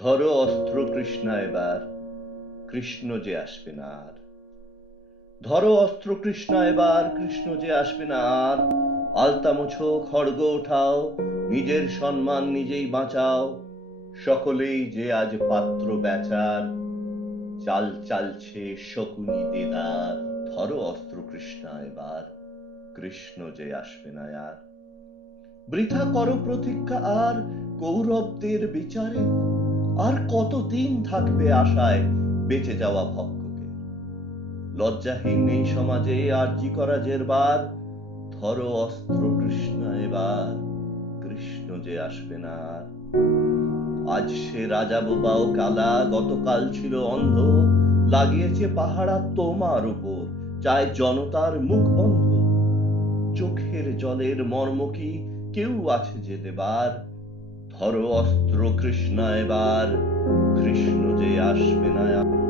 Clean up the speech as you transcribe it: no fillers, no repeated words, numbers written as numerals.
ধরো অস্ত্র কৃষ্ণা এবার, কৃষ্ণ যে আসবে না আর। ধরো অস্ত্র কৃষ্ণা এবার, কৃষ্ণ যে আসবে না আর। আলতা মুছো, খড়গ ওঠাও, নিজের সম্মান নিজেই বাঁচাও। সকলেই যে আজ পাত্র বেচার, চাল চালছে শকুনি দেদার। ধরো অস্ত্র কৃষ্ণা এবার, কৃষ্ণ যে আসবে না আর। বৃথা করো প্রতীক্ষা আর, কৌরবদের বিচারে। আর কতদিন থাকবে আশায় বেঁচে যাওয়া ভক্ষকে। লজ্জাহীন এই সমাজে আরজি করা জেরবার। ধরো অস্ত্র কৃষ্ণ এবার, কৃষ্ণ যে আসবে না আর। আজ সে রাজা বোবাও কালা, গতকাল ছিল অন্ধ। লাগিয়েছে পাহারা তোমার উপর, চায় জনতার মুখ বন্ধ। চোখের জলের মর্ম কি কেউ আছে যে দেবার। ধরো অস্ত্র কৃষ্ণ এবার, কৃষ্ণ যে আসবে না আর।